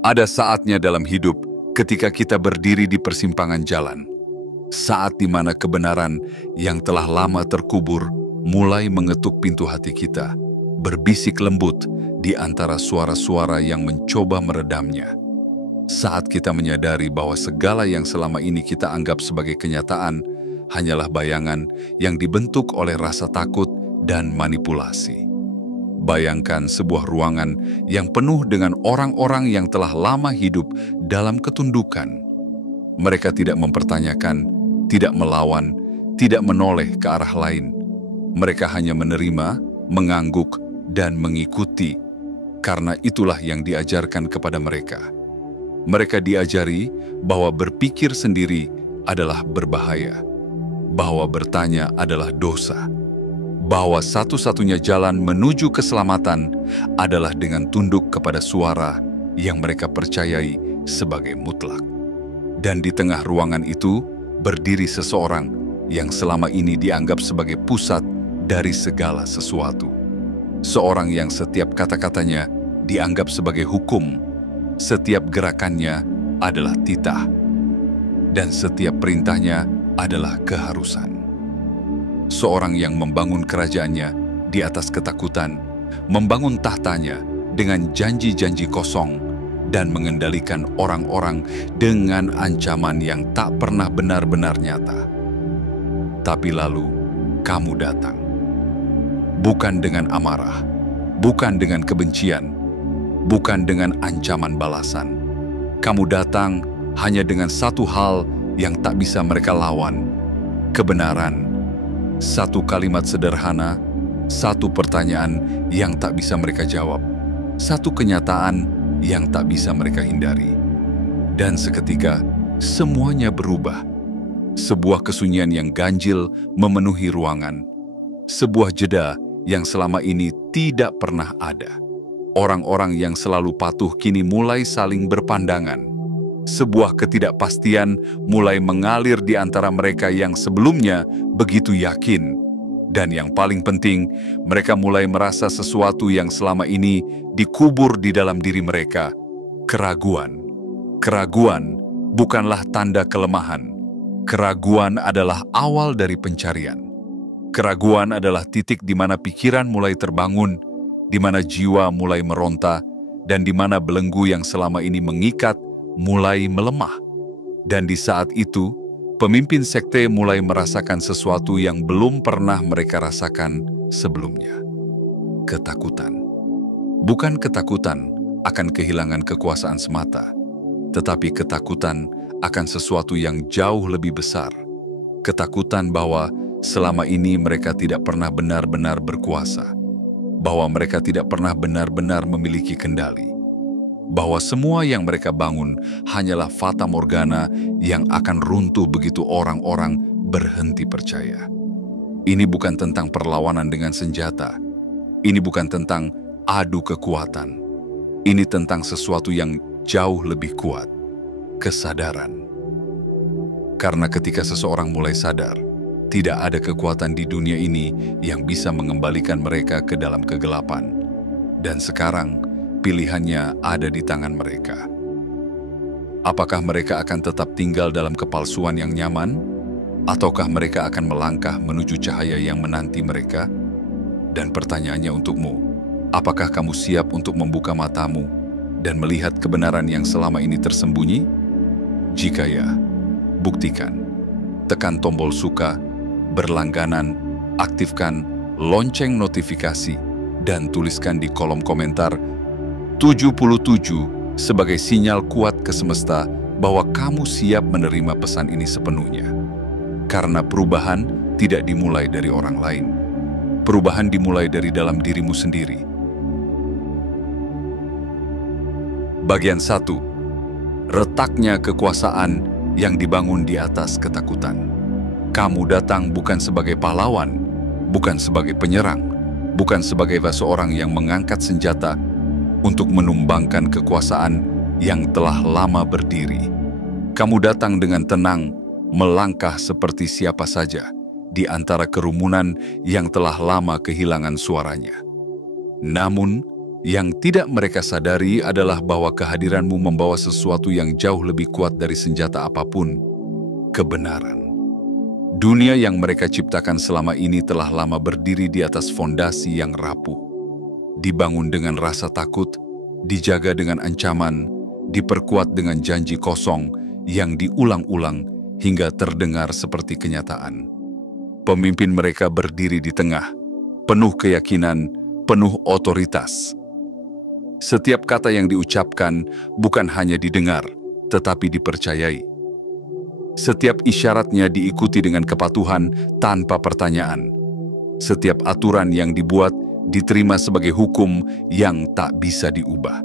Ada saatnya dalam hidup ketika kita berdiri di persimpangan jalan. Saat di mana kebenaran yang telah lama terkubur mulai mengetuk pintu hati kita, berbisik lembut di antara suara-suara yang mencoba meredamnya. Saat kita menyadari bahwa segala yang selama ini kita anggap sebagai kenyataan hanyalah bayangan yang dibentuk oleh rasa takut dan manipulasi. Bayangkan sebuah ruangan yang penuh dengan orang-orang yang telah lama hidup dalam ketundukan. Mereka tidak mempertanyakan, tidak melawan, tidak menoleh ke arah lain. Mereka hanya menerima, mengangguk, dan mengikuti, karena itulah yang diajarkan kepada mereka. Mereka diajari bahwa berpikir sendiri adalah berbahaya, bahwa bertanya adalah dosa, bahwa satu-satunya jalan menuju keselamatan adalah dengan tunduk kepada suara yang mereka percayai sebagai mutlak. Dan di tengah ruangan itu berdiri seseorang yang selama ini dianggap sebagai pusat dari segala sesuatu. Seorang yang setiap kata-katanya dianggap sebagai hukum, setiap gerakannya adalah titah, dan setiap perintahnya adalah keharusan. Seorang yang membangun kerajaannya di atas ketakutan, membangun tahtanya dengan janji-janji kosong, dan mengendalikan orang-orang dengan ancaman yang tak pernah benar-benar nyata. Tapi lalu, kamu datang. Bukan dengan amarah, bukan dengan kebencian, bukan dengan ancaman balasan. Kamu datang hanya dengan satu hal yang tak bisa mereka lawan, kebenaran. Satu kalimat sederhana, satu pertanyaan yang tak bisa mereka jawab, satu kenyataan yang tak bisa mereka hindari. Dan seketika, semuanya berubah. Sebuah kesunyian yang ganjil memenuhi ruangan. Sebuah jeda yang selama ini tidak pernah ada. Orang-orang yang selalu patuh kini mulai saling berpandangan. Sebuah ketidakpastian mulai mengalir di antara mereka yang sebelumnya begitu yakin. Dan yang paling penting, mereka mulai merasa sesuatu yang selama ini dikubur di dalam diri mereka. Keraguan. Keraguan bukanlah tanda kelemahan. Keraguan adalah awal dari pencarian. Keraguan adalah titik di mana pikiran mulai terbangun, di mana jiwa mulai meronta, dan di mana belenggu yang selama ini mengikat mulai melemah. Dan di saat itu, pemimpin sekte mulai merasakan sesuatu yang belum pernah mereka rasakan sebelumnya. Ketakutan. Bukan ketakutan akan kehilangan kekuasaan semata, tetapi ketakutan akan sesuatu yang jauh lebih besar. Ketakutan bahwa selama ini mereka tidak pernah benar-benar berkuasa, bahwa mereka tidak pernah benar-benar memiliki kendali, bahwa semua yang mereka bangun hanyalah fata morgana yang akan runtuh begitu orang-orang berhenti percaya. Ini bukan tentang perlawanan dengan senjata. Ini bukan tentang adu kekuatan. Ini tentang sesuatu yang jauh lebih kuat, kesadaran. Karena ketika seseorang mulai sadar, tidak ada kekuatan di dunia ini yang bisa mengembalikan mereka ke dalam kegelapan. Dan sekarang, pilihannya ada di tangan mereka. Apakah mereka akan tetap tinggal dalam kepalsuan yang nyaman? Ataukah mereka akan melangkah menuju cahaya yang menanti mereka? Dan pertanyaannya untukmu, apakah kamu siap untuk membuka matamu dan melihat kebenaran yang selama ini tersembunyi? Jika ya, buktikan. Tekan tombol suka, berlangganan, aktifkan lonceng notifikasi, dan tuliskan di kolom komentar 77 sebagai sinyal kuat ke semesta bahwa kamu siap menerima pesan ini sepenuhnya. Karena perubahan tidak dimulai dari orang lain. Perubahan dimulai dari dalam dirimu sendiri. Bagian 1. Retaknya kekuasaan yang dibangun di atas ketakutan. Kamu datang bukan sebagai pahlawan, bukan sebagai penyerang, bukan sebagai seseorang yang mengangkat senjata untuk menumbangkan kekuasaan yang telah lama berdiri. Kamu datang dengan tenang, melangkah seperti siapa saja di antara kerumunan yang telah lama kehilangan suaranya. Namun, Yang tidak mereka sadari adalah bahwa kehadiranmu membawa sesuatu yang jauh lebih kuat dari senjata apapun, kebenaran. Dunia yang mereka ciptakan selama ini telah lama berdiri di atas fondasi yang rapuh. Dibangun dengan rasa takut, dijaga dengan ancaman, diperkuat dengan janji kosong yang diulang-ulang hingga terdengar seperti kenyataan. Pemimpin mereka berdiri di tengah, penuh keyakinan, penuh otoritas. Setiap kata yang diucapkan bukan hanya didengar, tetapi dipercayai. Setiap isyaratnya diikuti dengan kepatuhan tanpa pertanyaan. Setiap aturan yang dibuat diterima sebagai hukum yang tak bisa diubah.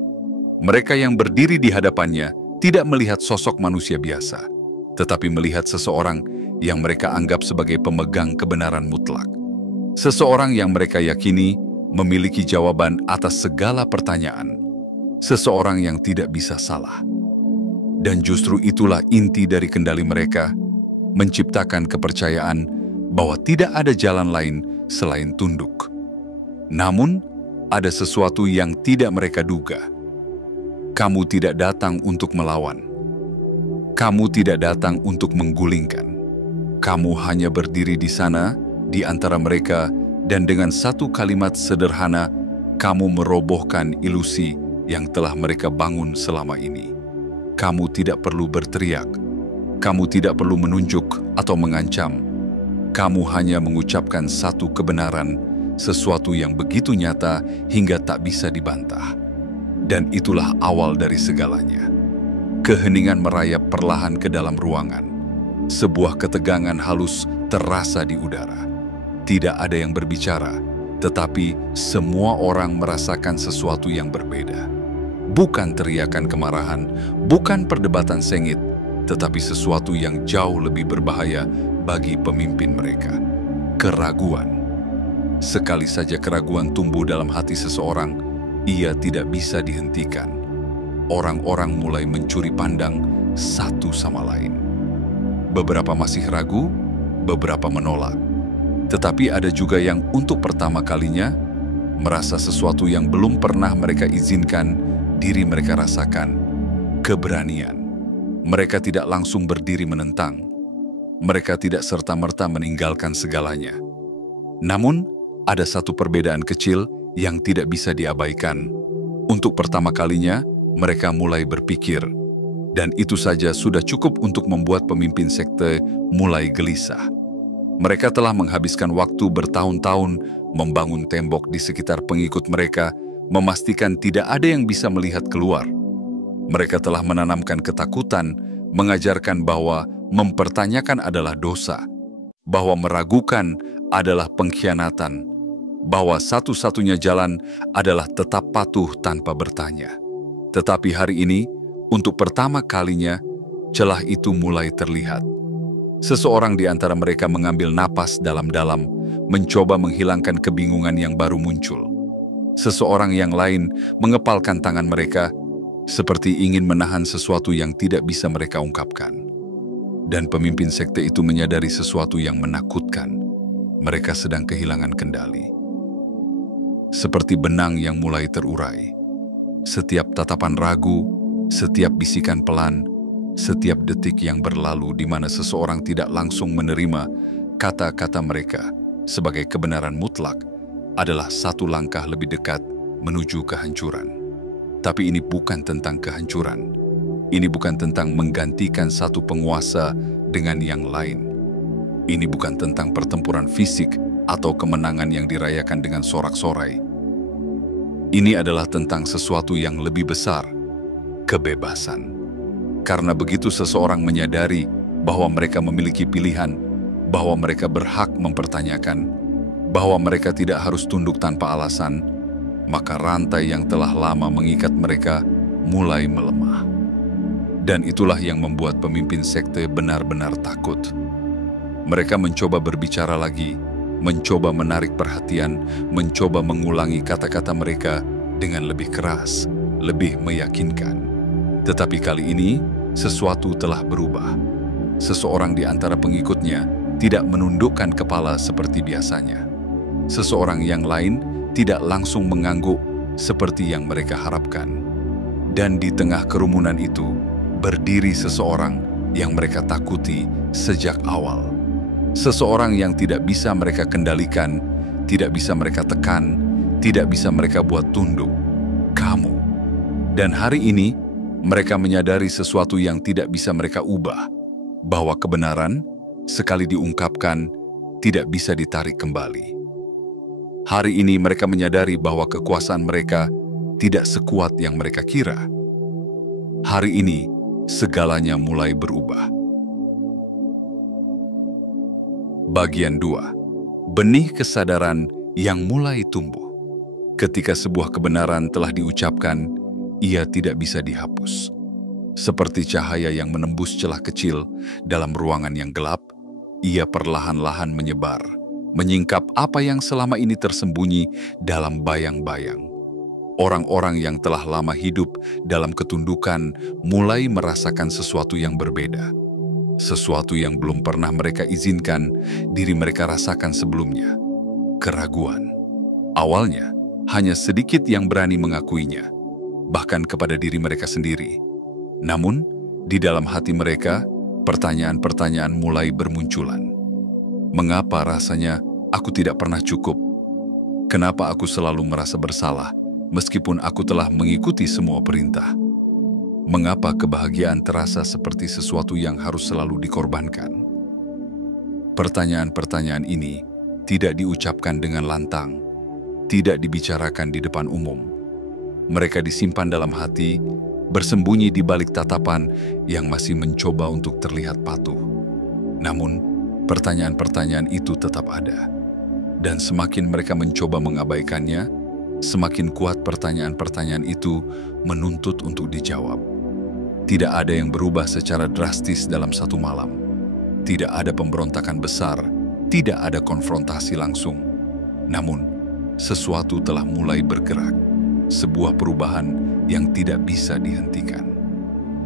Mereka yang berdiri di hadapannya tidak melihat sosok manusia biasa, tetapi melihat seseorang yang mereka anggap sebagai pemegang kebenaran mutlak. Seseorang yang mereka yakini memiliki jawaban atas segala pertanyaan. Seseorang yang tidak bisa salah. Dan justru itulah inti dari kendali mereka, menciptakan kepercayaan bahwa tidak ada jalan lain selain tunduk. Namun, ada sesuatu yang tidak mereka duga. Kamu tidak datang untuk melawan. Kamu tidak datang untuk menggulingkan. Kamu hanya berdiri di sana, di antara mereka, dan dengan satu kalimat sederhana, kamu merobohkan ilusi yang telah mereka bangun selama ini. Kamu tidak perlu berteriak. Kamu tidak perlu menunjuk atau mengancam. Kamu hanya mengucapkan satu kebenaran, sesuatu yang begitu nyata hingga tak bisa dibantah. Dan itulah awal dari segalanya. Keheningan merayap perlahan ke dalam ruangan. Sebuah ketegangan halus terasa di udara. Tidak ada yang berbicara, tetapi semua orang merasakan sesuatu yang berbeda. Bukan teriakan kemarahan, bukan perdebatan sengit, tetapi sesuatu yang jauh lebih berbahaya bagi pemimpin mereka. Keraguan. Sekali saja keraguan tumbuh dalam hati seseorang, ia tidak bisa dihentikan. Orang-orang mulai mencuri pandang satu sama lain. Beberapa masih ragu, beberapa menolak. Tetapi ada juga yang untuk pertama kalinya merasa sesuatu yang belum pernah mereka izinkan diri mereka rasakan, keberanian. Mereka tidak langsung berdiri menentang. Mereka tidak serta-merta meninggalkan segalanya. Namun, ada satu perbedaan kecil yang tidak bisa diabaikan. Untuk pertama kalinya, mereka mulai berpikir. Dan itu saja sudah cukup untuk membuat pemimpin sekte mulai gelisah. Mereka telah menghabiskan waktu bertahun-tahun membangun tembok di sekitar pengikut mereka, memastikan tidak ada yang bisa melihat keluar. Mereka telah menanamkan ketakutan, mengajarkan bahwa mempertanyakan adalah dosa, bahwa meragukan adalah pengkhianatan, bahwa satu-satunya jalan adalah tetap patuh tanpa bertanya. Tetapi hari ini, untuk pertama kalinya, celah itu mulai terlihat. Seseorang di antara mereka mengambil napas dalam-dalam, mencoba menghilangkan kebingungan yang baru muncul. Seseorang yang lain mengepalkan tangan mereka, seperti ingin menahan sesuatu yang tidak bisa mereka ungkapkan. Dan pemimpin sekte itu menyadari sesuatu yang menakutkan. Mereka sedang kehilangan kendali. Seperti benang yang mulai terurai. Setiap tatapan ragu, setiap bisikan pelan, setiap detik yang berlalu di mana seseorang tidak langsung menerima kata-kata mereka sebagai kebenaran mutlak adalah satu langkah lebih dekat menuju kehancuran. Tapi ini bukan tentang kehancuran. Ini bukan tentang menggantikan satu penguasa dengan yang lain. Ini bukan tentang pertempuran fisik atau kemenangan yang dirayakan dengan sorak-sorai. Ini adalah tentang sesuatu yang lebih besar, kebebasan. Karena begitu seseorang menyadari bahwa mereka memiliki pilihan, bahwa mereka berhak mempertanyakan, bahwa mereka tidak harus tunduk tanpa alasan, maka rantai yang telah lama mengikat mereka mulai melemah. Dan itulah yang membuat pemimpin sekte benar-benar takut. Mereka mencoba berbicara lagi, mencoba menarik perhatian, mencoba mengulangi kata-kata mereka dengan lebih keras, lebih meyakinkan. Tetapi kali ini, sesuatu telah berubah. Seseorang di antara pengikutnya tidak menundukkan kepala seperti biasanya. Seseorang yang lain tidak langsung mengangguk seperti yang mereka harapkan. Dan di tengah kerumunan itu, berdiri seseorang yang mereka takuti sejak awal. Seseorang yang tidak bisa mereka kendalikan, tidak bisa mereka tekan, tidak bisa mereka buat tunduk. Kamu. Dan hari ini, mereka menyadari sesuatu yang tidak bisa mereka ubah, bahwa kebenaran, sekali diungkapkan, tidak bisa ditarik kembali. Hari ini mereka menyadari bahwa kekuasaan mereka tidak sekuat yang mereka kira. Hari ini, segalanya mulai berubah. Bagian 2. Benih kesadaran yang mulai tumbuh. Ketika sebuah kebenaran telah diucapkan, ia tidak bisa dihapus. Seperti cahaya yang menembus celah kecil dalam ruangan yang gelap, ia perlahan-lahan menyebar, menyingkap apa yang selama ini tersembunyi dalam bayang-bayang. Orang-orang yang telah lama hidup dalam ketundukan mulai merasakan sesuatu yang berbeda. Sesuatu yang belum pernah mereka izinkan diri mereka rasakan sebelumnya. Keraguan. Awalnya, hanya sedikit yang berani mengakuinya, bahkan kepada diri mereka sendiri. Namun, di dalam hati mereka, pertanyaan-pertanyaan mulai bermunculan. Mengapa rasanya aku tidak pernah cukup? Kenapa aku selalu merasa bersalah meskipun aku telah mengikuti semua perintah? Mengapa kebahagiaan terasa seperti sesuatu yang harus selalu dikorbankan? Pertanyaan-pertanyaan ini tidak diucapkan dengan lantang, tidak dibicarakan di depan umum. Mereka disimpan dalam hati, bersembunyi di balik tatapan yang masih mencoba untuk terlihat patuh. Namun, pertanyaan-pertanyaan itu tetap ada. Dan semakin mereka mencoba mengabaikannya, semakin kuat pertanyaan-pertanyaan itu menuntut untuk dijawab. Tidak ada yang berubah secara drastis dalam satu malam. Tidak ada pemberontakan besar, tidak ada konfrontasi langsung. Namun, sesuatu telah mulai bergerak. Sebuah perubahan yang tidak bisa dihentikan.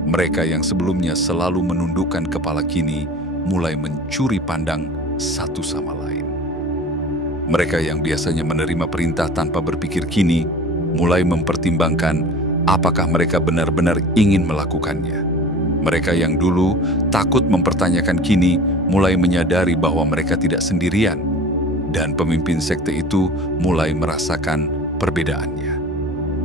Mereka yang sebelumnya selalu menundukkan kepala kini mulai mencuri pandang satu sama lain. Mereka yang biasanya menerima perintah tanpa berpikir kini mulai mempertimbangkan apakah mereka benar-benar ingin melakukannya. Mereka yang dulu takut mempertanyakan kini mulai menyadari bahwa mereka tidak sendirian, dan pemimpin sekte itu mulai merasakan perbedaannya.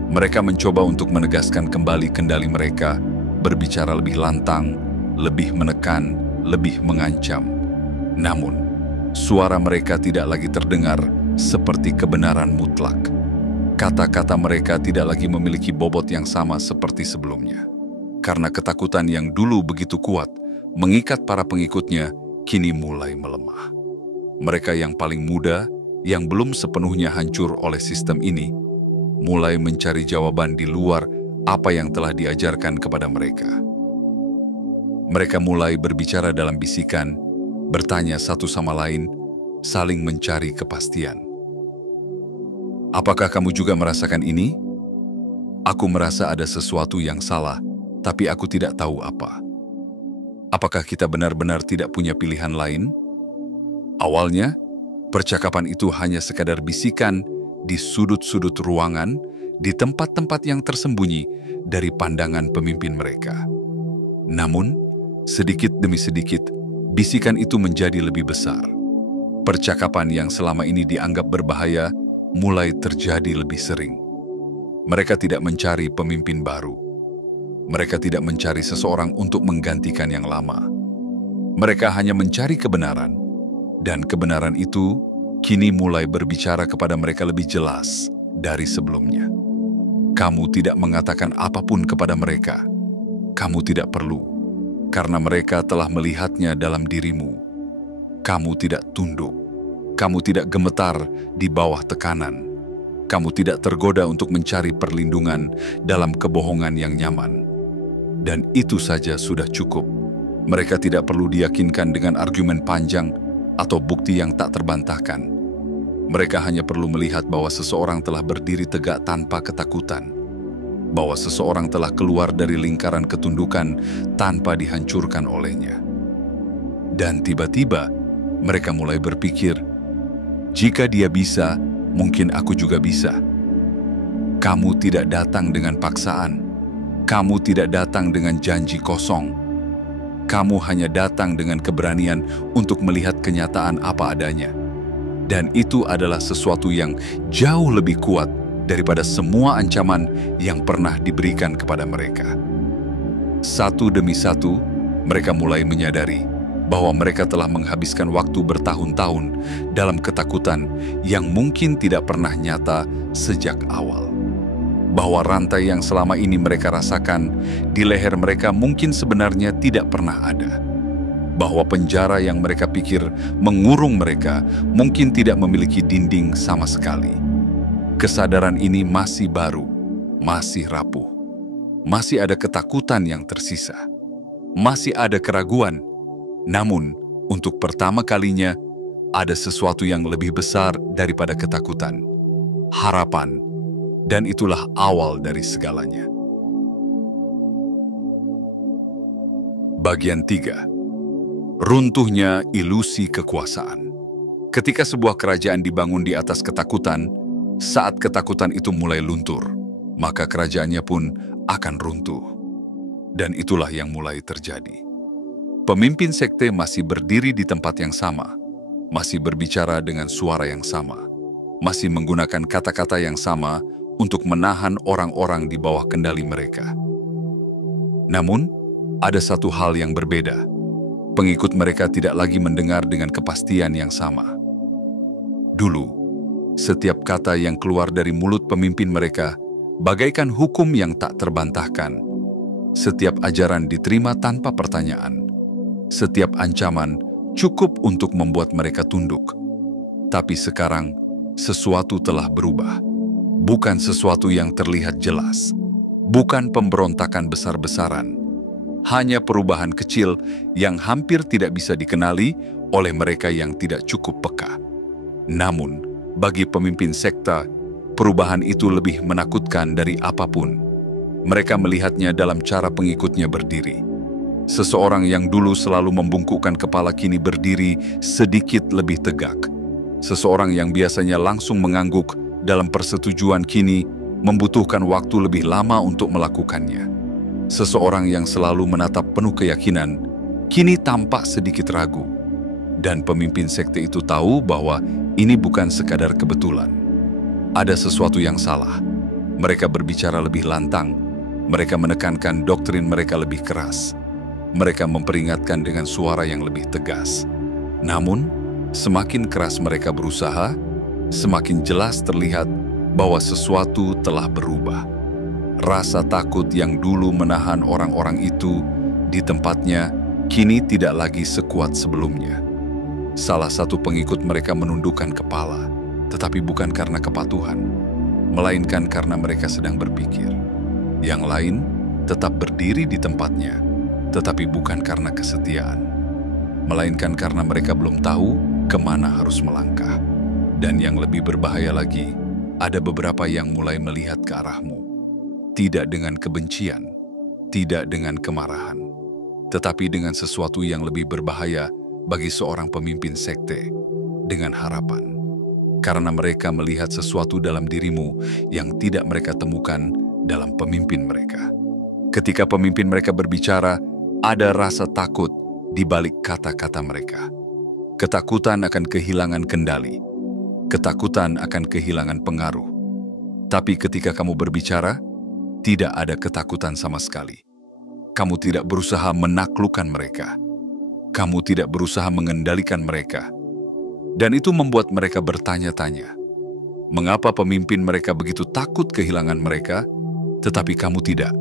Mereka mencoba untuk menegaskan kembali kendali mereka, berbicara lebih lantang, lebih menekan, lebih mengancam. Namun, suara mereka tidak lagi terdengar seperti kebenaran mutlak. Kata-kata mereka tidak lagi memiliki bobot yang sama seperti sebelumnya. Karena ketakutan yang dulu begitu kuat mengikat para pengikutnya, kini mulai melemah. Mereka yang paling muda, yang belum sepenuhnya hancur oleh sistem ini, mulai mencari jawaban di luar apa yang telah diajarkan kepada mereka. Mereka mulai berbicara dalam bisikan, bertanya satu sama lain, saling mencari kepastian. Apakah kamu juga merasakan ini? Aku merasa ada sesuatu yang salah, tapi aku tidak tahu apa. Apakah kita benar-benar tidak punya pilihan lain? Awalnya, percakapan itu hanya sekadar bisikan di sudut-sudut ruangan, di tempat-tempat yang tersembunyi dari pandangan pemimpin mereka. Namun, sedikit demi sedikit, bisikan itu menjadi lebih besar. Percakapan yang selama ini dianggap berbahaya mulai terjadi lebih sering. Mereka tidak mencari pemimpin baru. Mereka tidak mencari seseorang untuk menggantikan yang lama. Mereka hanya mencari kebenaran, dan kebenaran itu kini mulai berbicara kepada mereka lebih jelas dari sebelumnya. Kamu tidak mengatakan apapun kepada mereka. Kamu tidak perlu, karena mereka telah melihatnya dalam dirimu. Kamu tidak tunduk. Kamu tidak gemetar di bawah tekanan. Kamu tidak tergoda untuk mencari perlindungan dalam kebohongan yang nyaman. Dan itu saja sudah cukup. Mereka tidak perlu diyakinkan dengan argumen panjang atau bukti yang tak terbantahkan. Mereka hanya perlu melihat bahwa seseorang telah berdiri tegak tanpa ketakutan, bahwa seseorang telah keluar dari lingkaran ketundukan tanpa dihancurkan olehnya. Dan tiba-tiba, mereka mulai berpikir, jika dia bisa, mungkin aku juga bisa. Kamu tidak datang dengan paksaan. Kamu tidak datang dengan janji kosong. Kamu hanya datang dengan keberanian untuk melihat kenyataan apa adanya. Dan itu adalah sesuatu yang jauh lebih kuat daripada semua ancaman yang pernah diberikan kepada mereka. Satu demi satu, mereka mulai menyadari bahwa mereka telah menghabiskan waktu bertahun-tahun dalam ketakutan yang mungkin tidak pernah nyata sejak awal. Bahwa rantai yang selama ini mereka rasakan di leher mereka mungkin sebenarnya tidak pernah ada. Bahwa penjara yang mereka pikir mengurung mereka mungkin tidak memiliki dinding sama sekali. Kesadaran ini masih baru, masih rapuh. Masih ada ketakutan yang tersisa. Masih ada keraguan. Namun, untuk pertama kalinya, ada sesuatu yang lebih besar daripada ketakutan. Harapan. Dan itulah awal dari segalanya. Bagian 3. Runtuhnya ilusi kekuasaan. Ketika sebuah kerajaan dibangun di atas ketakutan, saat ketakutan itu mulai luntur, maka kerajaannya pun akan runtuh. Dan itulah yang mulai terjadi. Pemimpin sekte masih berdiri di tempat yang sama, masih berbicara dengan suara yang sama, masih menggunakan kata-kata yang sama untuk menahan orang-orang di bawah kendali mereka. Namun, ada satu hal yang berbeda. Pengikut mereka tidak lagi mendengar dengan kepastian yang sama. Dulu, setiap kata yang keluar dari mulut pemimpin mereka bagaikan hukum yang tak terbantahkan. Setiap ajaran diterima tanpa pertanyaan. Setiap ancaman cukup untuk membuat mereka tunduk. Tapi sekarang, sesuatu telah berubah. Bukan sesuatu yang terlihat jelas. Bukan pemberontakan besar-besaran. Hanya perubahan kecil yang hampir tidak bisa dikenali oleh mereka yang tidak cukup peka. Namun, bagi pemimpin sekte, perubahan itu lebih menakutkan dari apapun. Mereka melihatnya dalam cara pengikutnya berdiri. Seseorang yang dulu selalu membungkukkan kepala kini berdiri sedikit lebih tegak. Seseorang yang biasanya langsung mengangguk dalam persetujuan kini membutuhkan waktu lebih lama untuk melakukannya. Seseorang yang selalu menatap penuh keyakinan, kini tampak sedikit ragu. Dan pemimpin sekte itu tahu bahwa ini bukan sekadar kebetulan. Ada sesuatu yang salah. Mereka berbicara lebih lantang. Mereka menekankan doktrin mereka lebih keras. Mereka memperingatkan dengan suara yang lebih tegas. Namun, semakin keras mereka berusaha, semakin jelas terlihat bahwa sesuatu telah berubah. Rasa takut yang dulu menahan orang-orang itu di tempatnya kini tidak lagi sekuat sebelumnya. Salah satu pengikut mereka menundukkan kepala, tetapi bukan karena kepatuhan, melainkan karena mereka sedang berpikir. Yang lain tetap berdiri di tempatnya, tetapi bukan karena kesetiaan, melainkan karena mereka belum tahu kemana harus melangkah. Dan yang lebih berbahaya lagi, ada beberapa yang mulai melihat ke arahmu. Tidak dengan kebencian, tidak dengan kemarahan, tetapi dengan sesuatu yang lebih berbahaya bagi seorang pemimpin sekte, dengan harapan. Karena mereka melihat sesuatu dalam dirimu yang tidak mereka temukan dalam pemimpin mereka. Ketika pemimpin mereka berbicara, ada rasa takut di balik kata-kata mereka. Ketakutan akan kehilangan kendali. Ketakutan akan kehilangan pengaruh. Tapi ketika kamu berbicara, tidak ada ketakutan sama sekali. Kamu tidak berusaha menaklukkan mereka. Kamu tidak berusaha mengendalikan mereka. Dan itu membuat mereka bertanya-tanya. Mengapa pemimpin mereka begitu takut kehilangan mereka, tetapi kamu tidak?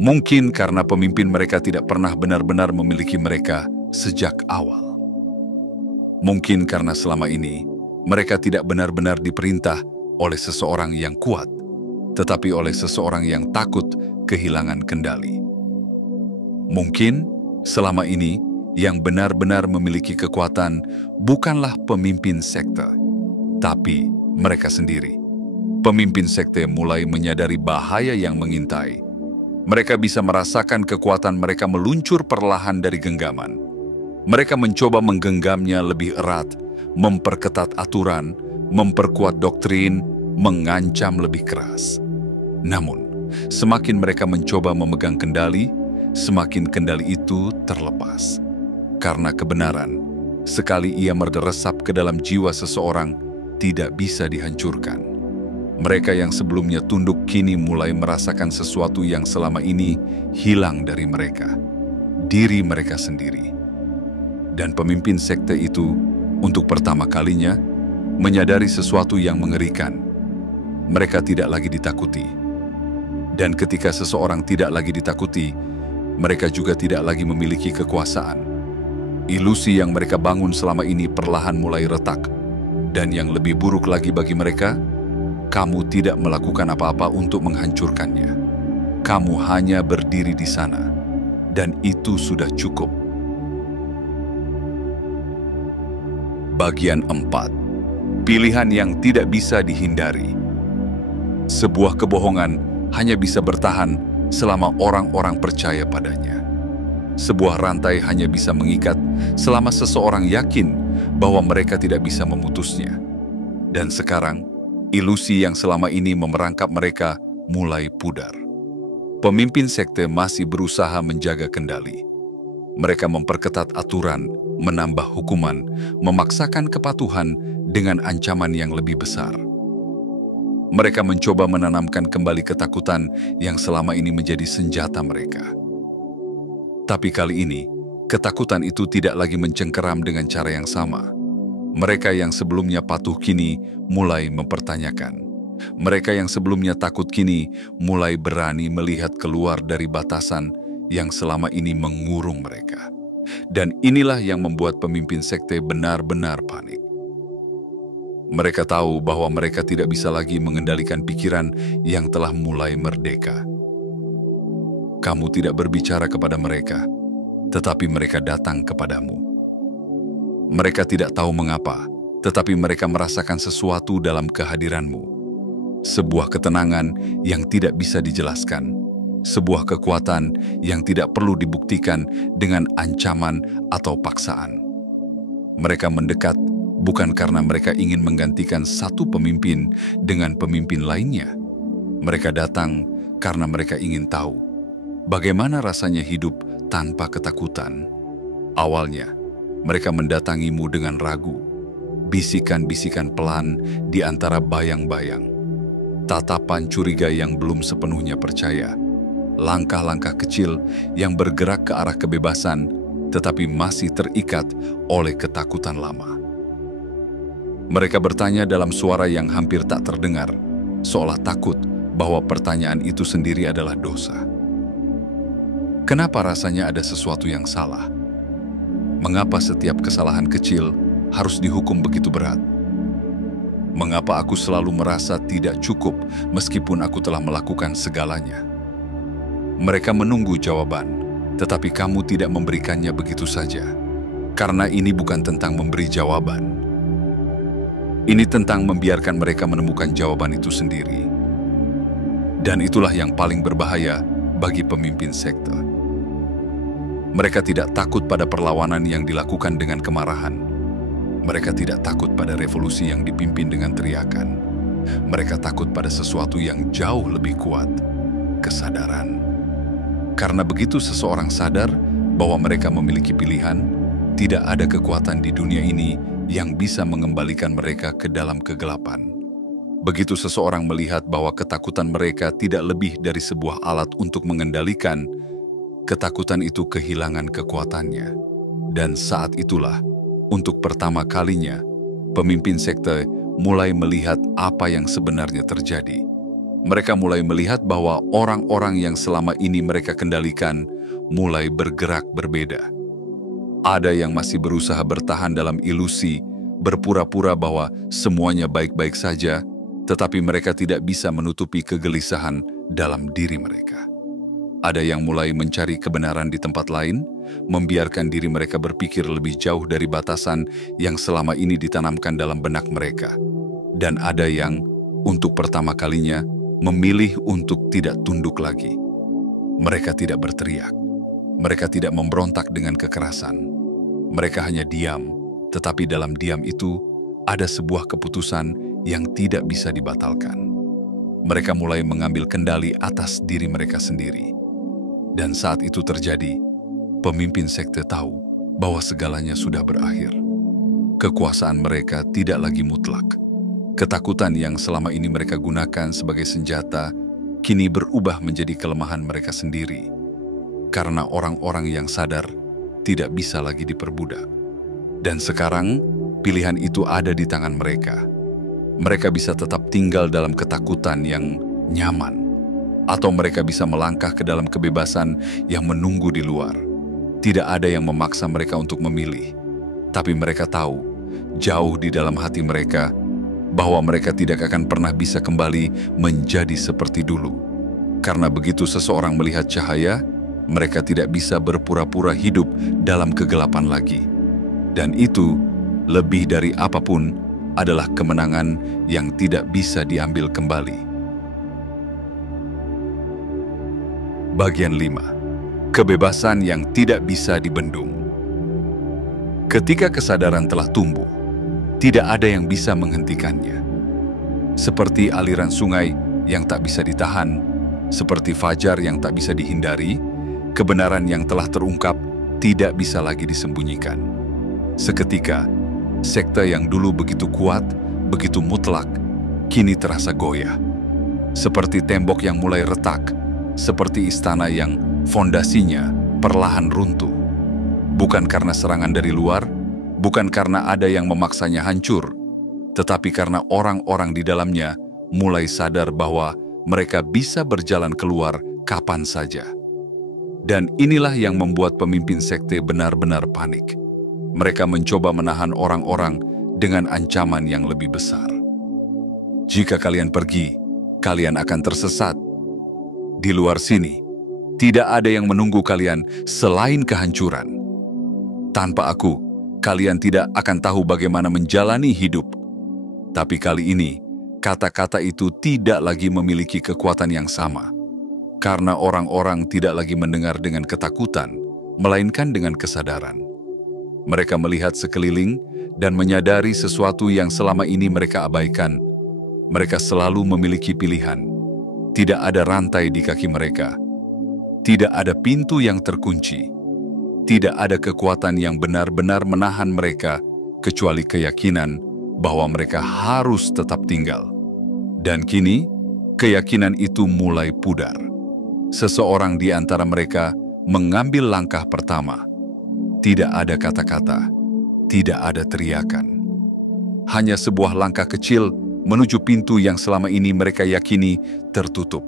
Mungkin karena pemimpin mereka tidak pernah benar-benar memiliki mereka sejak awal. Mungkin karena selama ini, mereka tidak benar-benar diperintah oleh seseorang yang kuat, tetapi oleh seseorang yang takut kehilangan kendali. Mungkin selama ini yang benar-benar memiliki kekuatan bukanlah pemimpin sekte, tapi mereka sendiri. Pemimpin sekte mulai menyadari bahaya yang mengintai. Mereka bisa merasakan kekuatan mereka meluncur perlahan dari genggaman. Mereka mencoba menggenggamnya lebih erat, memperketat aturan, memperkuat doktrin, mengancam lebih keras. Namun, semakin mereka mencoba memegang kendali, semakin kendali itu terlepas. Karena kebenaran, sekali ia meresap ke dalam jiwa seseorang, tidak bisa dihancurkan. Mereka yang sebelumnya tunduk kini mulai merasakan sesuatu yang selama ini hilang dari mereka, diri mereka sendiri. Dan pemimpin sekte itu, untuk pertama kalinya, menyadari sesuatu yang mengerikan. Mereka tidak lagi ditakuti. Dan ketika seseorang tidak lagi ditakuti, mereka juga tidak lagi memiliki kekuasaan. Ilusi yang mereka bangun selama ini perlahan mulai retak. Dan yang lebih buruk lagi bagi mereka, kamu tidak melakukan apa-apa untuk menghancurkannya. Kamu hanya berdiri di sana, dan itu sudah cukup. Bagian 4. Pilihan yang tidak bisa dihindari. Sebuah kebohongan hanya bisa bertahan selama orang-orang percaya padanya. Sebuah rantai hanya bisa mengikat selama seseorang yakin bahwa mereka tidak bisa memutusnya. Dan sekarang, ilusi yang selama ini memerangkap mereka mulai pudar. Pemimpin sekte masih berusaha menjaga kendali. Mereka memperketat aturan, menambah hukuman, memaksakan kepatuhan dengan ancaman yang lebih besar. Mereka mencoba menanamkan kembali ketakutan yang selama ini menjadi senjata mereka. Tapi kali ini, ketakutan itu tidak lagi mencengkeram dengan cara yang sama. Mereka yang sebelumnya patuh kini mulai mempertanyakan. Mereka yang sebelumnya takut kini mulai berani melihat keluar dari batasan yang selama ini mengurung mereka. Dan inilah yang membuat pemimpin sekte benar-benar panik. Mereka tahu bahwa mereka tidak bisa lagi mengendalikan pikiran yang telah mulai merdeka. Kamu tidak berbicara kepada mereka, tetapi mereka datang kepadamu. Mereka tidak tahu mengapa, tetapi mereka merasakan sesuatu dalam kehadiranmu. Sebuah ketenangan yang tidak bisa dijelaskan. Sebuah kekuatan yang tidak perlu dibuktikan dengan ancaman atau paksaan. Mereka mendekat bukan karena mereka ingin menggantikan satu pemimpin dengan pemimpin lainnya. Mereka datang karena mereka ingin tahu bagaimana rasanya hidup tanpa ketakutan. Awalnya, mereka mendatangimu dengan ragu, bisikan-bisikan pelan di antara bayang-bayang, tatapan curiga yang belum sepenuhnya percaya, langkah-langkah kecil yang bergerak ke arah kebebasan, tetapi masih terikat oleh ketakutan lama. Mereka bertanya dalam suara yang hampir tak terdengar, seolah takut bahwa pertanyaan itu sendiri adalah dosa. Kenapa rasanya ada sesuatu yang salah? Mengapa setiap kesalahan kecil harus dihukum begitu berat? Mengapa aku selalu merasa tidak cukup meskipun aku telah melakukan segalanya? Mereka menunggu jawaban, tetapi kamu tidak memberikannya begitu saja. Karena ini bukan tentang memberi jawaban. Ini tentang membiarkan mereka menemukan jawaban itu sendiri. Dan itulah yang paling berbahaya bagi pemimpin sekte. Mereka tidak takut pada perlawanan yang dilakukan dengan kemarahan. Mereka tidak takut pada revolusi yang dipimpin dengan teriakan. Mereka takut pada sesuatu yang jauh lebih kuat, kesadaran. Karena begitu seseorang sadar bahwa mereka memiliki pilihan, tidak ada kekuatan di dunia ini yang bisa mengembalikan mereka ke dalam kegelapan. Begitu seseorang melihat bahwa ketakutan mereka tidak lebih dari sebuah alat untuk mengendalikan, ketakutan itu kehilangan kekuatannya. Dan saat itulah, untuk pertama kalinya, pemimpin sekte mulai melihat apa yang sebenarnya terjadi. Mereka mulai melihat bahwa orang-orang yang selama ini mereka kendalikan mulai bergerak berbeda. Ada yang masih berusaha bertahan dalam ilusi, berpura-pura bahwa semuanya baik-baik saja, tetapi mereka tidak bisa menutupi kegelisahan dalam diri mereka. Ada yang mulai mencari kebenaran di tempat lain, membiarkan diri mereka berpikir lebih jauh dari batasan yang selama ini ditanamkan dalam benak mereka. Dan ada yang, untuk pertama kalinya, memilih untuk tidak tunduk lagi. Mereka tidak berteriak. Mereka tidak memberontak dengan kekerasan. Mereka hanya diam, tetapi dalam diam itu ada sebuah keputusan yang tidak bisa dibatalkan. Mereka mulai mengambil kendali atas diri mereka sendiri. Dan saat itu terjadi, pemimpin sekte tahu bahwa segalanya sudah berakhir. Kekuasaan mereka tidak lagi mutlak. Ketakutan yang selama ini mereka gunakan sebagai senjata kini berubah menjadi kelemahan mereka sendiri. Karena orang-orang yang sadar tidak bisa lagi diperbudak. Dan sekarang, pilihan itu ada di tangan mereka. Mereka bisa tetap tinggal dalam ketakutan yang nyaman, atau mereka bisa melangkah ke dalam kebebasan yang menunggu di luar. Tidak ada yang memaksa mereka untuk memilih, tapi mereka tahu, jauh di dalam hati mereka, bahwa mereka tidak akan pernah bisa kembali menjadi seperti dulu. Karena begitu seseorang melihat cahaya, mereka tidak bisa berpura-pura hidup dalam kegelapan lagi. Dan itu, lebih dari apapun, adalah kemenangan yang tidak bisa diambil kembali. Bagian 5. Kebebasan yang tidak bisa dibendung. Ketika kesadaran telah tumbuh, tidak ada yang bisa menghentikannya. Seperti aliran sungai yang tak bisa ditahan, seperti fajar yang tak bisa dihindari, kebenaran yang telah terungkap tidak bisa lagi disembunyikan. Seketika, sekte yang dulu begitu kuat, begitu mutlak, kini terasa goyah. Seperti tembok yang mulai retak, seperti istana yang fondasinya perlahan runtuh. Bukan karena serangan dari luar, bukan karena ada yang memaksanya hancur, tetapi karena orang-orang di dalamnya mulai sadar bahwa mereka bisa berjalan keluar kapan saja. Dan inilah yang membuat pemimpin sekte benar-benar panik. Mereka mencoba menahan orang-orang dengan ancaman yang lebih besar. Jika kalian pergi, kalian akan tersesat. Di luar sini, tidak ada yang menunggu kalian selain kehancuran. Tanpa aku, kalian tidak akan tahu bagaimana menjalani hidup. Tapi kali ini, kata-kata itu tidak lagi memiliki kekuatan yang sama. Karena orang-orang tidak lagi mendengar dengan ketakutan, melainkan dengan kesadaran. Mereka melihat sekeliling dan menyadari sesuatu yang selama ini mereka abaikan. Mereka selalu memiliki pilihan. Tidak ada rantai di kaki mereka. Tidak ada pintu yang terkunci. Tidak ada kekuatan yang benar-benar menahan mereka, kecuali keyakinan bahwa mereka harus tetap tinggal. Dan kini, keyakinan itu mulai pudar. Seseorang di antara mereka mengambil langkah pertama. Tidak ada kata-kata, tidak ada teriakan. Hanya sebuah langkah kecil menuju pintu yang selama ini mereka yakini tertutup.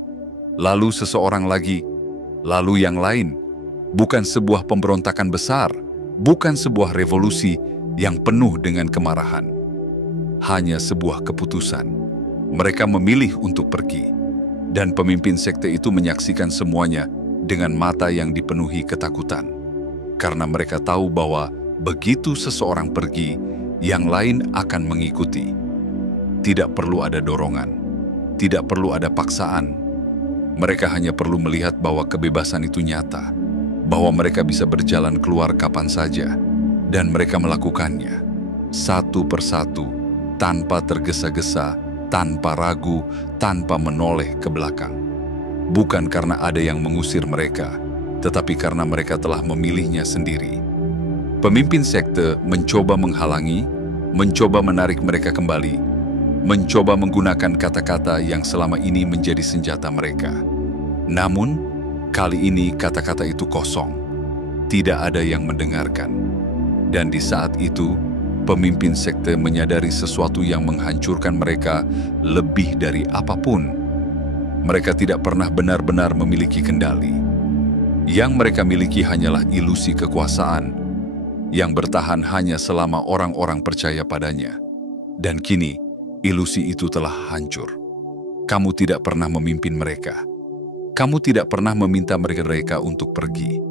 Lalu seseorang lagi, lalu yang lain. Bukan sebuah pemberontakan besar, bukan sebuah revolusi yang penuh dengan kemarahan. Hanya sebuah keputusan. Mereka memilih untuk pergi. Dan pemimpin sekte itu menyaksikan semuanya dengan mata yang dipenuhi ketakutan. Karena mereka tahu bahwa begitu seseorang pergi, yang lain akan mengikuti. Tidak perlu ada dorongan, tidak perlu ada paksaan. Mereka hanya perlu melihat bahwa kebebasan itu nyata, bahwa mereka bisa berjalan keluar kapan saja, dan mereka melakukannya, satu persatu, tanpa tergesa-gesa, tanpa ragu, tanpa menoleh ke belakang. Bukan karena ada yang mengusir mereka, tetapi karena mereka telah memilihnya sendiri. Pemimpin sekte mencoba menghalangi, mencoba menarik mereka kembali, mencoba menggunakan kata-kata yang selama ini menjadi senjata mereka. Namun, kali ini kata-kata itu kosong. Tidak ada yang mendengarkan. Dan di saat itu, pemimpin sekte menyadari sesuatu yang menghancurkan mereka lebih dari apapun. Mereka tidak pernah benar-benar memiliki kendali. Yang mereka miliki hanyalah ilusi kekuasaan, yang bertahan hanya selama orang-orang percaya padanya. Dan kini, ilusi itu telah hancur. Kamu tidak pernah memimpin mereka. Kamu tidak pernah meminta mereka untuk pergi.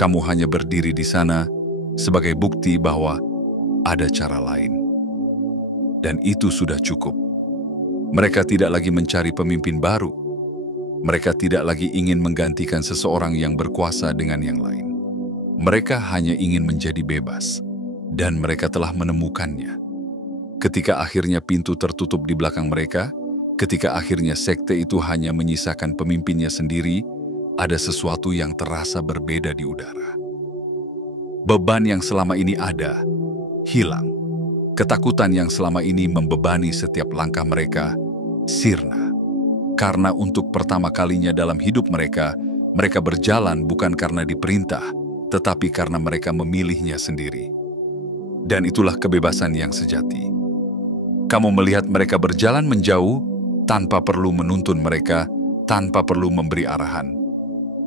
Kamu hanya berdiri di sana sebagai bukti bahwa ada cara lain. Dan itu sudah cukup. Mereka tidak lagi mencari pemimpin baru. Mereka tidak lagi ingin menggantikan seseorang yang berkuasa dengan yang lain. Mereka hanya ingin menjadi bebas. Dan mereka telah menemukannya. Ketika akhirnya pintu tertutup di belakang mereka, ketika akhirnya sekte itu hanya menyisakan pemimpinnya sendiri, ada sesuatu yang terasa berbeda di udara. Beban yang selama ini ada, hilang. Ketakutan yang selama ini membebani setiap langkah mereka, sirna. Karena untuk pertama kalinya dalam hidup mereka, mereka berjalan bukan karena diperintah, tetapi karena mereka memilihnya sendiri. Dan itulah kebebasan yang sejati. Kamu melihat mereka berjalan menjauh, tanpa perlu menuntun mereka, tanpa perlu memberi arahan.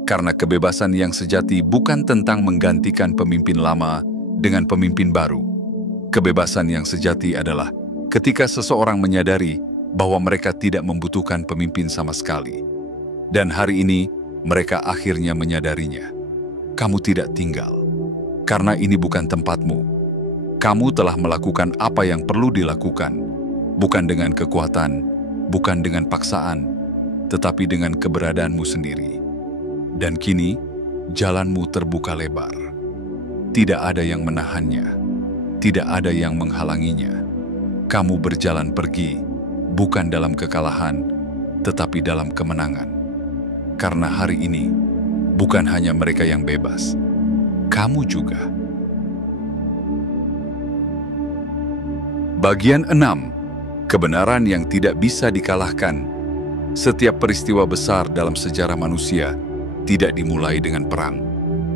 Karena kebebasan yang sejati bukan tentang menggantikan pemimpin lama dengan pemimpin baru. Kebebasan yang sejati adalah ketika seseorang menyadari bahwa mereka tidak membutuhkan pemimpin sama sekali. Dan hari ini, mereka akhirnya menyadarinya. Kamu tidak tinggal, karena ini bukan tempatmu. Kamu telah melakukan apa yang perlu dilakukan, bukan dengan kekuatan, bukan dengan paksaan, tetapi dengan keberadaanmu sendiri. Dan kini, jalanmu terbuka lebar. Tidak ada yang menahannya, tidak ada yang menghalanginya. Kamu berjalan pergi, bukan dalam kekalahan, tetapi dalam kemenangan. Karena hari ini, bukan hanya mereka yang bebas, kamu juga. Bagian 6. Kebenaran yang tidak bisa dikalahkan. Setiap peristiwa besar dalam sejarah manusia tidak dimulai dengan perang,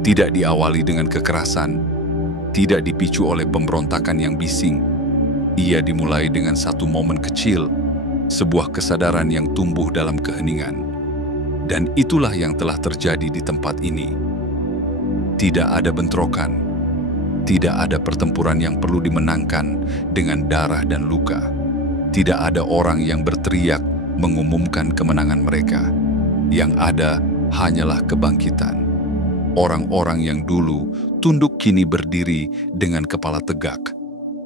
tidak diawali dengan kekerasan, tidak dipicu oleh pemberontakan yang bising. Ia dimulai dengan satu momen kecil, sebuah kesadaran yang tumbuh dalam keheningan. Dan itulah yang telah terjadi di tempat ini. Tidak ada bentrokan, tidak ada pertempuran yang perlu dimenangkan dengan darah dan luka. Tidak ada orang yang berteriak mengumumkan kemenangan mereka. Yang ada hanyalah kebangkitan. Orang-orang yang dulu tunduk kini berdiri dengan kepala tegak.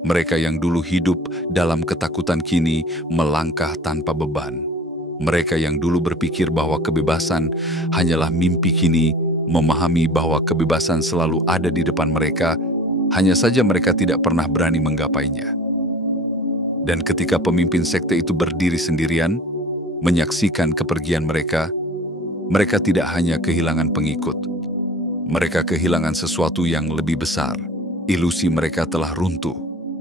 Mereka yang dulu hidup dalam ketakutan kini melangkah tanpa beban. Mereka yang dulu berpikir bahwa kebebasan hanyalah mimpi kini memahami bahwa kebebasan selalu ada di depan mereka, hanya saja mereka tidak pernah berani menggapainya. Dan ketika pemimpin sekte itu berdiri sendirian, menyaksikan kepergian mereka, mereka tidak hanya kehilangan pengikut. Mereka kehilangan sesuatu yang lebih besar. Ilusi mereka telah runtuh.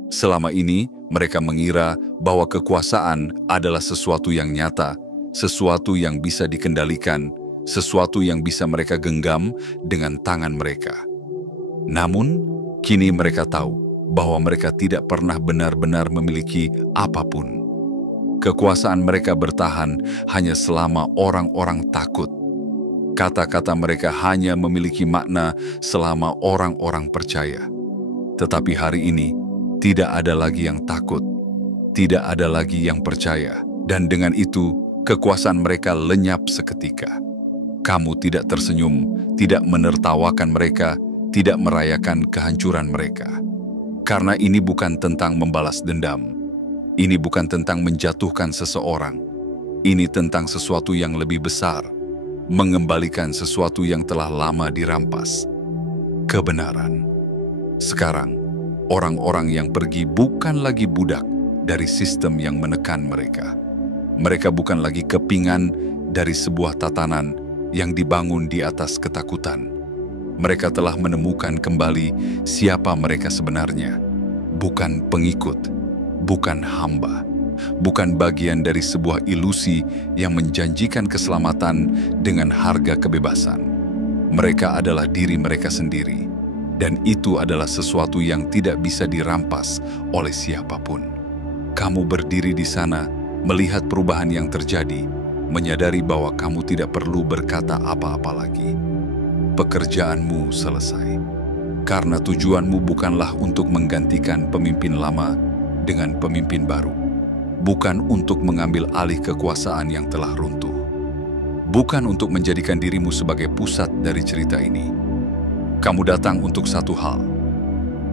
Selama ini, mereka mengira bahwa kekuasaan adalah sesuatu yang nyata, sesuatu yang bisa dikendalikan, sesuatu yang bisa mereka genggam dengan tangan mereka. Namun, kini mereka tahu bahwa mereka tidak pernah benar-benar memiliki apapun. Kekuasaan mereka bertahan hanya selama orang-orang takut. Kata-kata mereka hanya memiliki makna selama orang-orang percaya. Tetapi hari ini, tidak ada lagi yang takut, tidak ada lagi yang percaya. Dan dengan itu, kekuasaan mereka lenyap seketika. Kamu tidak tersenyum, tidak menertawakan mereka, tidak merayakan kehancuran mereka. Karena ini bukan tentang membalas dendam. Ini bukan tentang menjatuhkan seseorang. Ini tentang sesuatu yang lebih besar. Mengembalikan sesuatu yang telah lama dirampas. Kebenaran. Sekarang, orang-orang yang pergi bukan lagi budak dari sistem yang menekan mereka. Mereka bukan lagi kepingan dari sebuah tatanan yang dibangun di atas ketakutan. Mereka telah menemukan kembali siapa mereka sebenarnya. Bukan pengikut, bukan hamba, bukan bagian dari sebuah ilusi yang menjanjikan keselamatan dengan harga kebebasan. Mereka adalah diri mereka sendiri, dan itu adalah sesuatu yang tidak bisa dirampas oleh siapapun. Kamu berdiri di sana, melihat perubahan yang terjadi, menyadari bahwa kamu tidak perlu berkata apa-apa lagi. Pekerjaanmu selesai, karena tujuanmu bukanlah untuk menggantikan pemimpin lama dengan pemimpin baru, bukan untuk mengambil alih kekuasaan yang telah runtuh, bukan untuk menjadikan dirimu sebagai pusat dari cerita ini. Kamu datang untuk satu hal,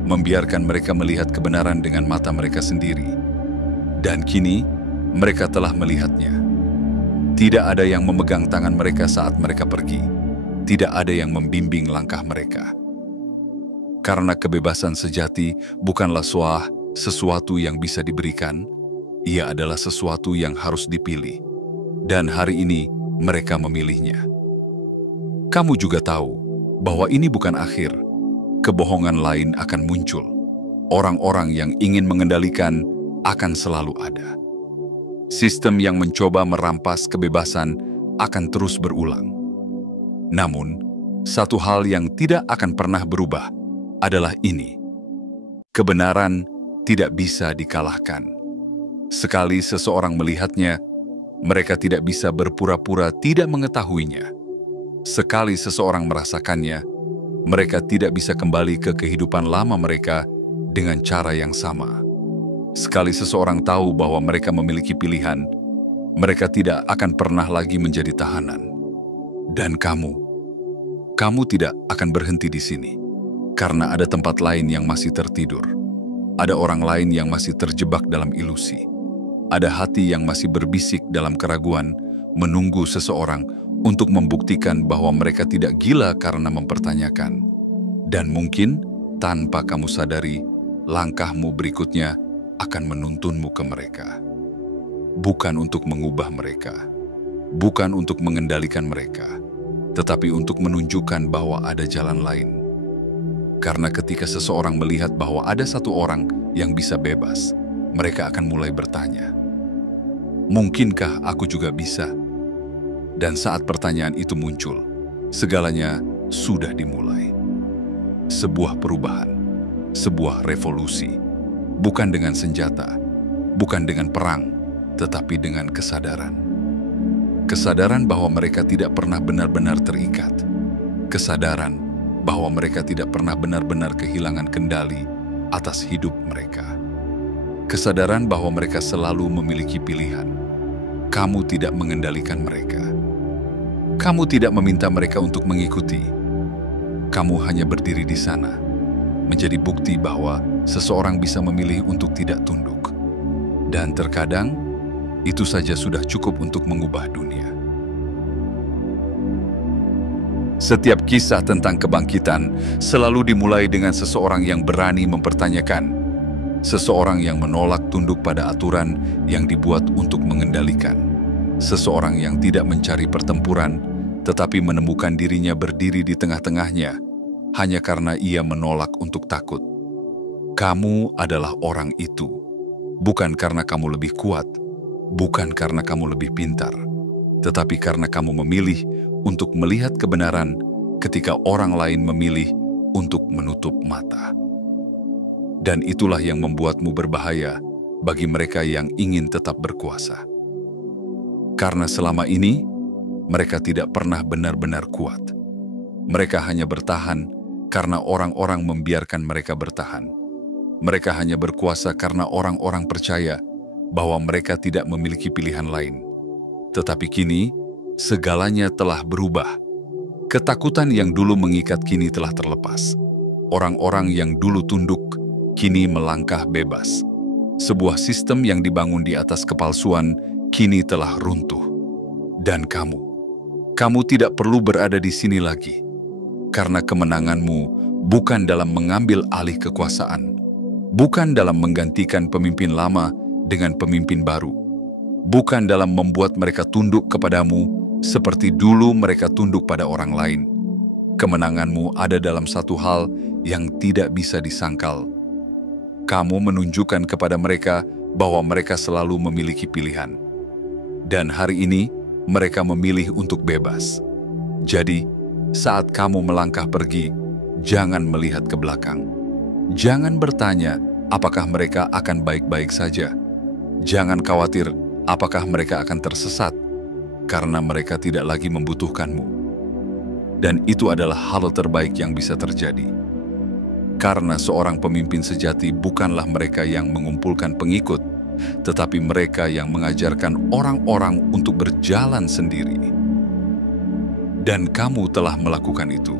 membiarkan mereka melihat kebenaran dengan mata mereka sendiri, dan kini mereka telah melihatnya. Tidak ada yang memegang tangan mereka saat mereka pergi. Tidak ada yang membimbing langkah mereka. Karena kebebasan sejati bukanlah sesuatu yang bisa diberikan, ia adalah sesuatu yang harus dipilih. Dan hari ini mereka memilihnya. Kamu juga tahu bahwa ini bukan akhir. Kebohongan lain akan muncul. Orang-orang yang ingin mengendalikan akan selalu ada. Sistem yang mencoba merampas kebebasan akan terus berulang. Namun, satu hal yang tidak akan pernah berubah adalah ini. Kebenaran tidak bisa dikalahkan. Sekali seseorang melihatnya, mereka tidak bisa berpura-pura tidak mengetahuinya. Sekali seseorang merasakannya, mereka tidak bisa kembali ke kehidupan lama mereka dengan cara yang sama. Sekali seseorang tahu bahwa mereka memiliki pilihan, mereka tidak akan pernah lagi menjadi tahanan. Dan kamu tidak akan berhenti di sini, karena ada tempat lain yang masih tertidur. Ada orang lain yang masih terjebak dalam ilusi. Ada hati yang masih berbisik dalam keraguan, menunggu seseorang untuk membuktikan bahwa mereka tidak gila karena mempertanyakan. Dan mungkin, tanpa kamu sadari, langkahmu berikutnya akan menuntunmu ke mereka. Bukan untuk mengubah mereka, bukan untuk mengendalikan mereka, tetapi untuk menunjukkan bahwa ada jalan lain. Karena ketika seseorang melihat bahwa ada satu orang yang bisa bebas, mereka akan mulai bertanya, "Mungkinkah aku juga bisa?" Dan saat pertanyaan itu muncul, segalanya sudah dimulai. Sebuah perubahan, sebuah revolusi, bukan dengan senjata, bukan dengan perang, tetapi dengan kesadaran. Kesadaran bahwa mereka tidak pernah benar-benar terikat. Kesadaran bahwa mereka tidak pernah benar-benar kehilangan kendali atas hidup mereka. Kesadaran bahwa mereka selalu memiliki pilihan. Kamu tidak mengendalikan mereka. Kamu tidak meminta mereka untuk mengikuti. Kamu hanya berdiri di sana, menjadi bukti bahwa seseorang bisa memilih untuk tidak tunduk. Dan terkadang, itu saja sudah cukup untuk mengubah dunia. Setiap kisah tentang kebangkitan selalu dimulai dengan seseorang yang berani mempertanyakan. Seseorang yang menolak tunduk pada aturan yang dibuat untuk mengendalikan. Seseorang yang tidak mencari pertempuran, tetapi menemukan dirinya berdiri di tengah-tengahnya, hanya karena ia menolak untuk takut. Kamu adalah orang itu, bukan karena kamu lebih kuat, bukan karena kamu lebih pintar, tetapi karena kamu memilih untuk melihat kebenaran ketika orang lain memilih untuk menutup mata. Dan itulah yang membuatmu berbahaya bagi mereka yang ingin tetap berkuasa. Karena selama ini, mereka tidak pernah benar-benar kuat. Mereka hanya bertahan karena orang-orang membiarkan mereka bertahan. Mereka hanya berkuasa karena orang-orang percaya bahwa mereka tidak memiliki pilihan lain. Tetapi kini, segalanya telah berubah. Ketakutan yang dulu mengikat kini telah terlepas. Orang-orang yang dulu tunduk, kini melangkah bebas. Sebuah sistem yang dibangun di atas kepalsuan, kini telah runtuh. Dan kamu tidak perlu berada di sini lagi. Karena kemenanganmu bukan dalam mengambil alih kekuasaan, bukan dalam menggantikan pemimpin lama dengan pemimpin baru, bukan dalam membuat mereka tunduk kepadamu seperti dulu mereka tunduk pada orang lain. Kemenanganmu ada dalam satu hal yang tidak bisa disangkal. Kamu menunjukkan kepada mereka bahwa mereka selalu memiliki pilihan. Dan hari ini, mereka memilih untuk bebas. Jadi, saat kamu melangkah pergi, jangan melihat ke belakang. Jangan bertanya, apakah mereka akan baik-baik saja. Jangan khawatir, apakah mereka akan tersesat, karena mereka tidak lagi membutuhkanmu. Dan itu adalah hal terbaik yang bisa terjadi. Karena seorang pemimpin sejati bukanlah mereka yang mengumpulkan pengikut, tetapi mereka yang mengajarkan orang-orang untuk berjalan sendiri. Dan kamu telah melakukan itu.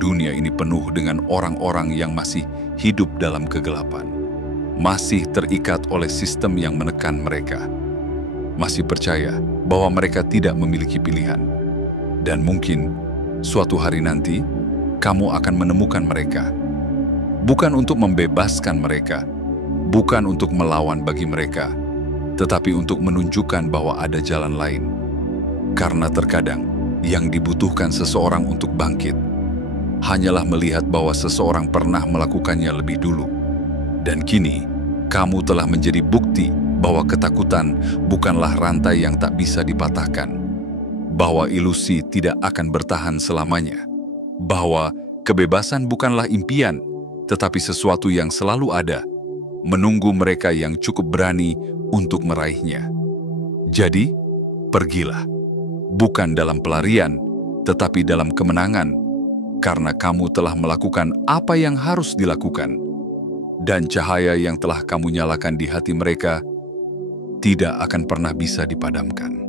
Dunia ini penuh dengan orang-orang yang masih hidup dalam kegelapan, masih terikat oleh sistem yang menekan mereka, masih percaya bahwa mereka tidak memiliki pilihan. Dan mungkin suatu hari nanti, kamu akan menemukan mereka. Bukan untuk membebaskan mereka, bukan untuk melawan bagi mereka, tetapi untuk menunjukkan bahwa ada jalan lain. Karena terkadang yang dibutuhkan seseorang untuk bangkit hanyalah melihat bahwa seseorang pernah melakukannya lebih dulu. Dan kini, kamu telah menjadi bukti bahwa ketakutan bukanlah rantai yang tak bisa dipatahkan, bahwa ilusi tidak akan bertahan selamanya, bahwa kebebasan bukanlah impian, tetapi sesuatu yang selalu ada, menunggu mereka yang cukup berani untuk meraihnya. Jadi, pergilah, bukan dalam pelarian, tetapi dalam kemenangan, karena kamu telah melakukan apa yang harus dilakukan, dan cahaya yang telah kamu nyalakan di hati mereka tidak akan pernah bisa dipadamkan.